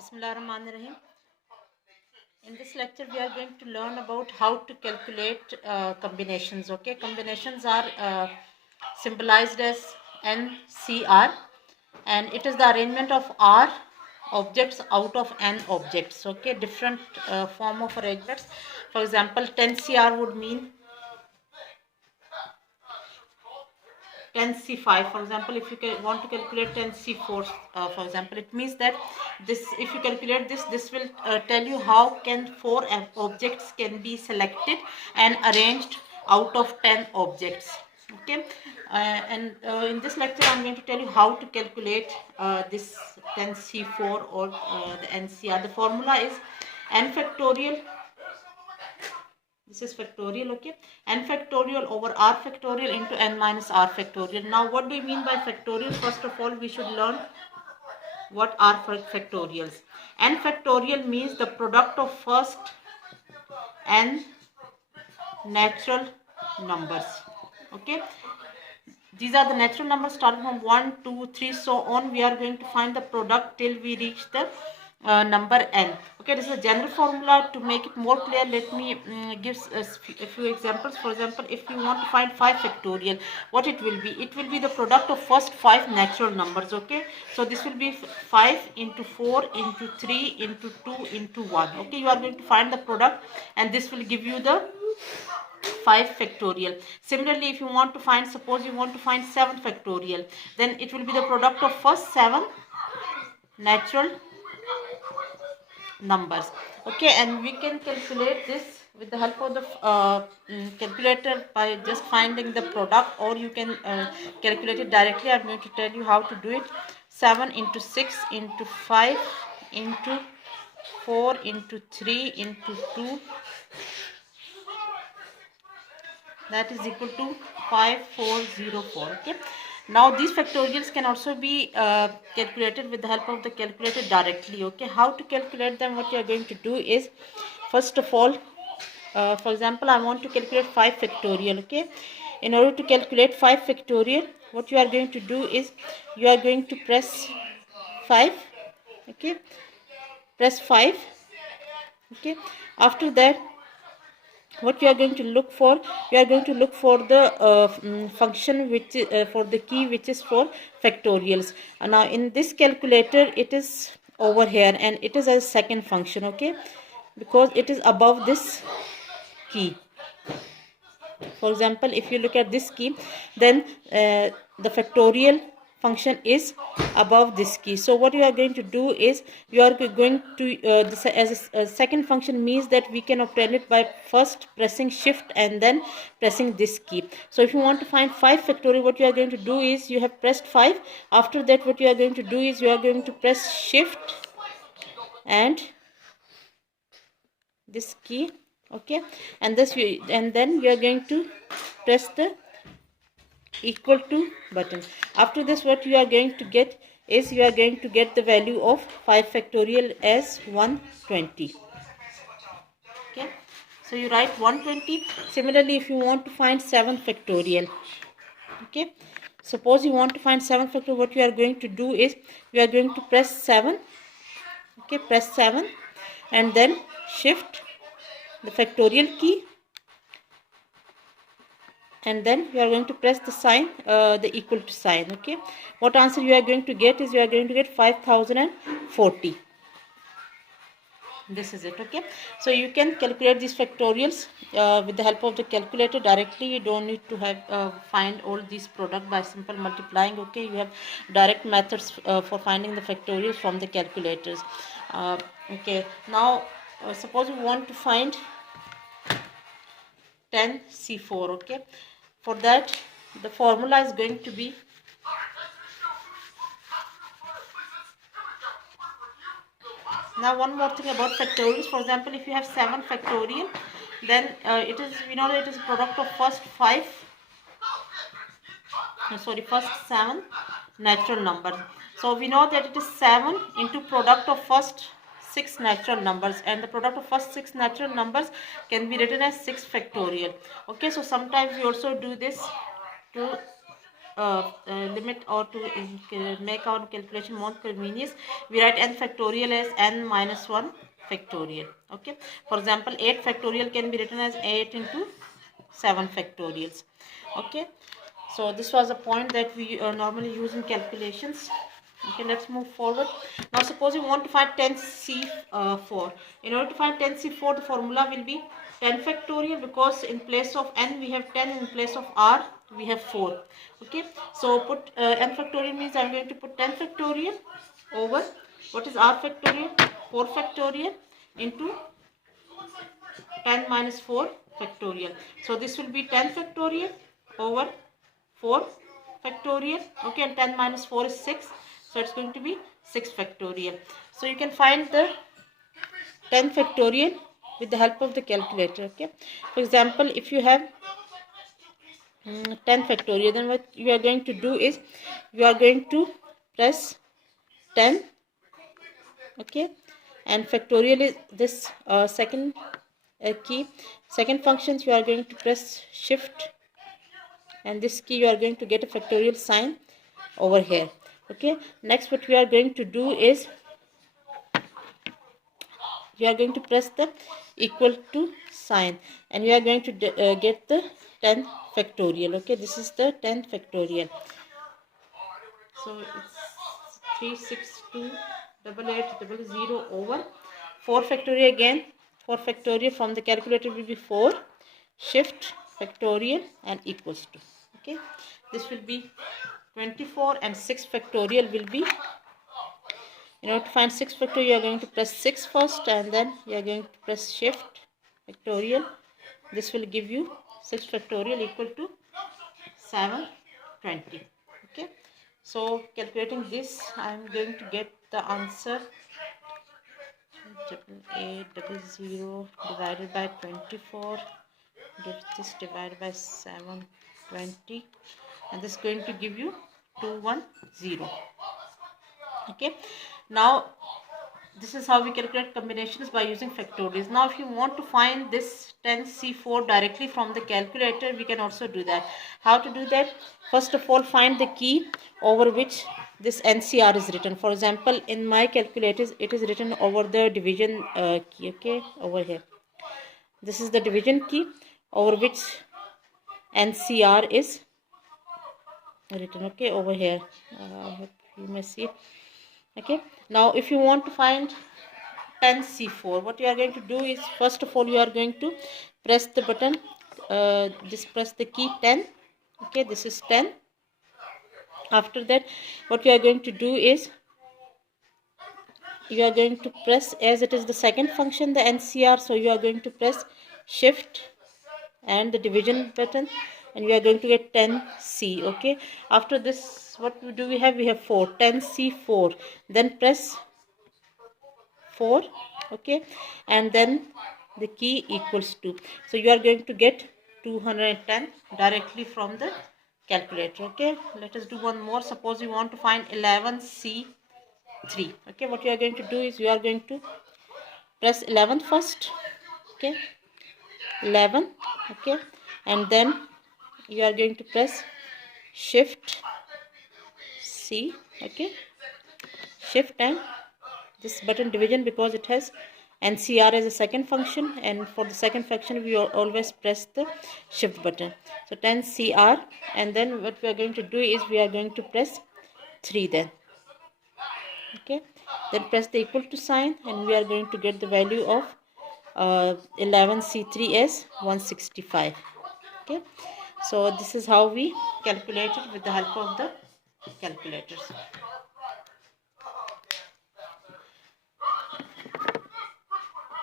Bismillahirrahmanirrahim. In this lecture, we are going to learn about how to calculate combinations. Okay, combinations are symbolized as NCR, and it is the arrangement of R objects out of N objects. Okay, different form of arrangements. For example, 10CR would mean 10C5. For example, if you want to calculate 10C4, for example, it means that this, if you calculate this will tell you how can 4 objects can be selected and arranged out of 10 objects. Okay, in this lecture I'm going to tell you how to calculate this 10C4 or the NCR. The formula is n factorial. This is factorial, okay, n factorial over r factorial into n minus r factorial. Now what do we mean by factorial? First of all, we should learn what are factorials. N factorial means the product of first n natural numbers. Okay, these are the natural numbers starting from 1, 2, 3, so on. We are going to find the product till we reach the number n. Okay, this is a general formula. To make it more clear, let me give a few examples. For example, if you want to find 5 factorial, what it will be? It will be the product of first 5 natural numbers. Okay, so this will be 5 into 4 into 3 into 2 into 1. Okay, you are going to find the product and this will give you the 5 factorial. Similarly, if you want to find, suppose you want to find 7 factorial, then it will be the product of first 7 natural numbers. Okay, and we can calculate this with the help of the calculator by just finding the product, or you can calculate it directly. I'm going to tell you how to do it. 7 into 6 into 5 into 4 into 3 into 2, that is equal to 5404. Okay, now these factorials can also be calculated with the help of the calculator directly. Okay, how to calculate them? What you are going to do is, first of all, for example, I want to calculate 5 factorial. Okay, in order to calculate 5 factorial, what you are going to do is you are going to press 5. Okay, press 5. Okay, after that, what you are going to look for, you are going to look for the function which for the key which is for factorials. And now in this calculator it is over here and it is a second function. Okay, because it is above this key. For example, if you look at this key, then the factorial function is above this key. So what you are going to do is you are going to this as a second function means that we can obtain it by first pressing shift and then pressing this key. So if you want to find 5 factorial, what you are going to do is you have pressed 5. After that, what you are going to do is you are going to press shift and this key. Okay, and then you are going to press the equal to button. After this, what you are going to get is you are going to get the value of 5 factorial as 120. Okay, so you write 120. Similarly, if you want to find 7 factorial, okay, suppose you want to find 7 factorial, what you are going to do is you are going to press 7. Okay, press 7 and then shift the factorial key, and then you are going to press the sign, the equal to sign. Okay, what answer you are going to get is you are going to get 5040. This is it. Okay, so you can calculate these factorials with the help of the calculator directly. You don't need to have find all these product by simple multiplying. Okay, you have direct methods for finding the factorials from the calculators. Okay, now suppose you want to find 10C4. Okay, for that the formula is going to be now one more thing about factorials. For example, if you have 7 factorial, then it is, we know that it is a product of first 7 natural numbers. So we know that it is 7 into product of first 6 natural numbers, and the product of first 6 natural numbers can be written as 6 factorial. Okay, so sometimes we also do this to limit or to make our calculation more convenience, we write n factorial as n minus 1 factorial. Okay, for example, 8 factorial can be written as 8 into 7 factorials. Okay, so this was a point that we normally use in calculations. Okay, let's move forward. Now suppose you want to find 10C4. In order to find 10C4, the formula will be 10 factorial, because in place of n we have 10, in place of r we have 4. Okay, so put n factorial means I'm going to put 10 factorial over, what is r factorial? 4 factorial into 10 minus 4 factorial. So this will be 10 factorial over 4 factorial. Okay, and 10 minus 4 is 6. So it's going to be 6 factorial. So you can find the 10 factorial with the help of the calculator. Okay, for example, if you have 10 factorial, then what you are going to do is you are going to press 10. Okay, and factorial is this second key. Second functions, you are going to press shift, and this key you are going to get a factorial sign over here. Okay, next what we are going to do is we are going to press the equal to sign, and we are going to get the 10 factorial. Okay, this is the 10 factorial. So it's 3628800 over 4 factorial. Again 4 factorial from the calculator will be 4, shift factorial and equals to. Okay, this will be 24, and 6 factorial will be, in order to find 6 factorial, you are going to press 6 first, and then you are going to press shift factorial. This will give you 6 factorial equal to 720. Okay, so calculating this, I am going to get the answer 8800 divided by 24, get this divided by 720, and this is going to give you 210. Okay, now this is how we calculate combinations by using factorials. Now if you want to find this 10C4 directly from the calculator, we can also do that. How to do that? First of all, find the key over which this NCR is written. For example, in my calculators it is written over the division key. Okay, over here this is the division key over which NCR is written. Okay, over here you may see. Okay, now if you want to find 10C4, what you are going to do is, first of all, you are going to press the button, just press the key 10. Okay, this is 10. After that, what you are going to do is you are going to press, as it is the second function, the NCR, so you are going to press shift and the division button, and we are going to get 10C. Okay, after this, what do we have? We have 4, 10C4, then press 4. Okay, and then the key equals to, so you are going to get 210 directly from the calculator. Okay, let us do one more. Suppose you want to find 11C3. Okay, what you are going to do is you are going to press 11 first. Okay, 11. Okay, and then you are going to press shift C. Okay, shift and this button division, because it has NCR as a second function, and for the second function we always press the shift button. So 10CR, and then what we are going to do is we are going to press 3 then. Okay, then press the equal to sign, and we are going to get the value of 11C3 as 165. Okay, so this is how we calculate it with the help of the calculators.